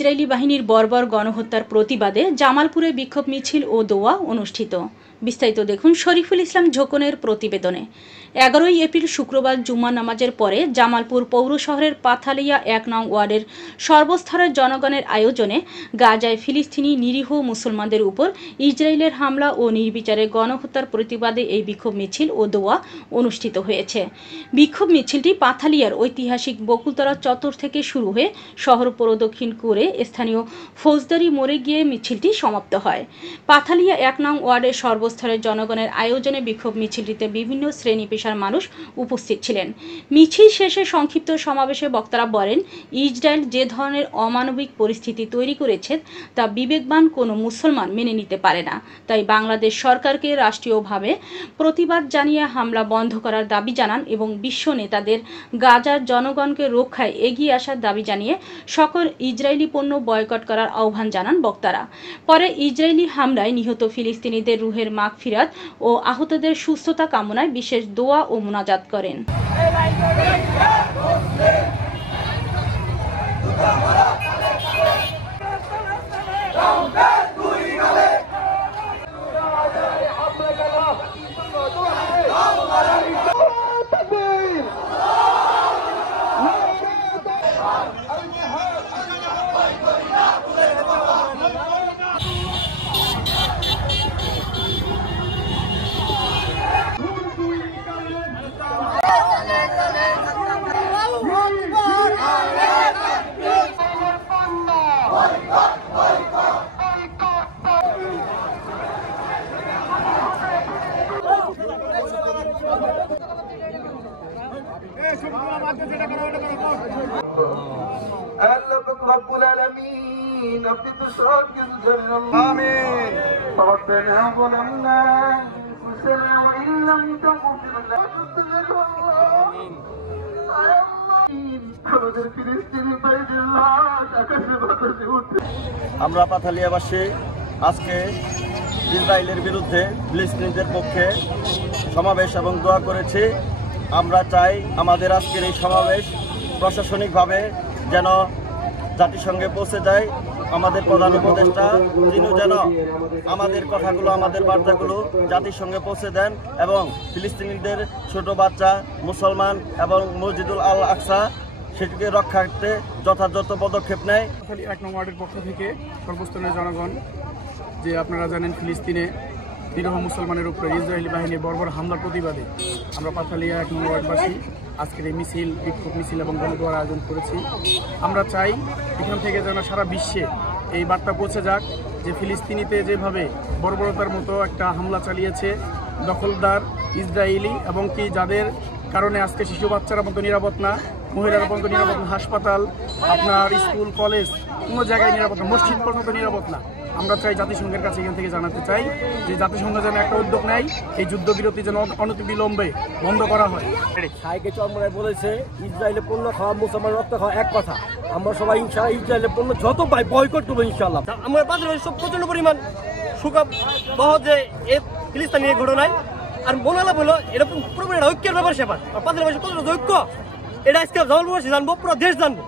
Israeli বাহিনীর বর্বর গণহত্যার প্রতিবাদে জামালপুরে বিক্ষোভ মিছিল ও দোয়া অনুষ্ঠিত। বিস্তারিত দেখুন শরীফুল ইসলাম ঝোকনের প্রতিবেদনে। 11 এপ্রিল শুক্রবার জুম্মা নামাজের পরে জামালপুর পৌর শহরের পাথালিয়া 1 নং ওয়ার্ডের সর্বস্তরের জনগণের আয়োজনে গাজায় ফিলিস্তিনি নিরীহ মুসলমানদের উপর ইসরায়েলের হামলা ও নির্বিচারে গণহত্যার প্রতিবাদে এই বিক্ষোভ মিছিল ও দোয়া অনুষ্ঠিত হয়েছে। বিক্ষোভ মিছিলটি পাথালিয়ার ঐতিহাসিক বকুলতলা চত্বর থেকে শুরু হয়ে শহর প্রদক্ষিণ করে স্থানীয় ফৌজদারি মোড়ে গিয়ে মিছিলটি সমাপ্ত হয়। পাথালিয়া 1 নং ওয়ার্ডের সর্বস্তরের জনগণের আয়োজনে বিক্ষোভ মিছিলটিতে বিভিন্ন শ্রেণী পেশার মানুষ উপস্থিত ছিলেন। মিছিল শেষে সংক্ষিপ্ত সমাবেশে বক্তারা বলেন, ইসরায়েল যে ধরনের অমানবিক পরিস্থিতি তৈরি করেছে তা বিবেকবান কোনো মুসলমান মেনে নিতে পারে না। তাই বাংলাদেশ সরকারকে রাষ্ট্রীয়ভাবে প্রতিবাদ জানিয়ে হামলা বন্ধ করার দাবি জানান এবং বিশ্ব নেতাদের গাজার জনগণকে রক্ষায় এগিয়ে আসার দাবি জানিয়ে সকল ইসরায়েলি পণ্য বয়কট করার আহ্বান জানান বক্তারা। পরে ইসরায়েলি হামলায় নিহত ফিলিস্তিনিদের রুহের মাগফিরাত ও আহতদের সুস্থতা কামনায় বিশেষ দোয়া ও মুনাজাত করেন। রব্বুল আলামিন আপনি তো সব কিছু জানেন। আমিন। রব্বানা যালামনা আনফুসানা ওয়া ইন লাম তাগফির লানা আমিন। আমাদের ফিলিস্তিনি ভাইদের লাশ আকাশে বাতাসে উঠছে। আমরা পাথালিয়াবাসী আজকে ইসরায়েলের বিরুদ্ধে ফিলিস্তিনিদের পক্ষে সমাবেশ এবং দোয়া করেছি। আমরা চাই আমাদের আজকের এই সমাবেশ প্রশাসনিকভাবে যেন জাতিসংঘে পৌঁছে যায়। আমাদের প্রধান উপদেষ্টা তিনি যেন আমাদের কথাগুলো, আমাদের বার্তাগুলো জাতিসংঘে পৌঁছে দেন এবং ফিলিস্তিনিদের ছোট বাচ্চা, মুসলমান এবং মসজিদুল আল আকসা সেটিকে রক্ষার্থে যথাযথ পদক্ষেপ নেয়। 1 নং ওয়ার্ডের পক্ষ থেকে সর্বস্তরের জনগণ, যে আপনারা জানেন ফিলিস্তিনে নিরীহ মুসলমানের উপরে ইসরায়েলি বাহিনীর বর্বর হামলার প্রতিবাদে আমরা পাথালিয়া 1 নং ওয়ার্ডবাসী আজকের এই মিছিল, বিক্ষোভ মিছিল এবং গণদোয়ার আয়োজন করেছি। আমরা চাই এখান থেকে যেন সারা বিশ্বে এই বার্তা পৌঁছে যাক যে ফিলিস্তিনিতে যেভাবে বর্বরতার মতো একটা হামলা চালিয়েছে দখলদার ইসরায়েলি, এবং কি যাদের কারণে আজকে শিশু বাচ্চারা মতো নিরাপদ না, মহিলারা পর্যন্ত নিরাপদ না, হাসপাতাল, আপনার স্কুল, কলেজ কোনো জায়গায় নিরাপদ না, মসজিদ পর্যন্ত নিরাপদ না। আমরা চাই জাতিসংঘের কাছে এখান থেকে জানাতে চাই যে জাতিসংঘ যেন একটা উদ্যোগ নেয়, এই যুদ্ধবিরতি যেন অনতিবিলম্বে বন্ধ করা হয়। সাইকে চরমরায় বলেছে ইসরায়েলের পণ্য খাওয়া, মুসলমান রক্ত খাওয়া এক কথা। আমরা সবাই ইনশাআল্লাহ ইসরায়েলের পণ্য যত পাই বয়কট করবো ইনশাআল্লাহ। আমরা পাশাপাশি সব প্রচন্ড পরিমাণ সুখা বহ যে এই ফিলিস্তিনি এই ঘটনায় আর মনে লাভ হলো এরকম পুরোপুরি ঐক্যের ব্যাপার সেবার পাশাপাশি কত ঐক্য এটা আজকে জামালপুরবাসী জানবো, পুরো দেশ জানবো।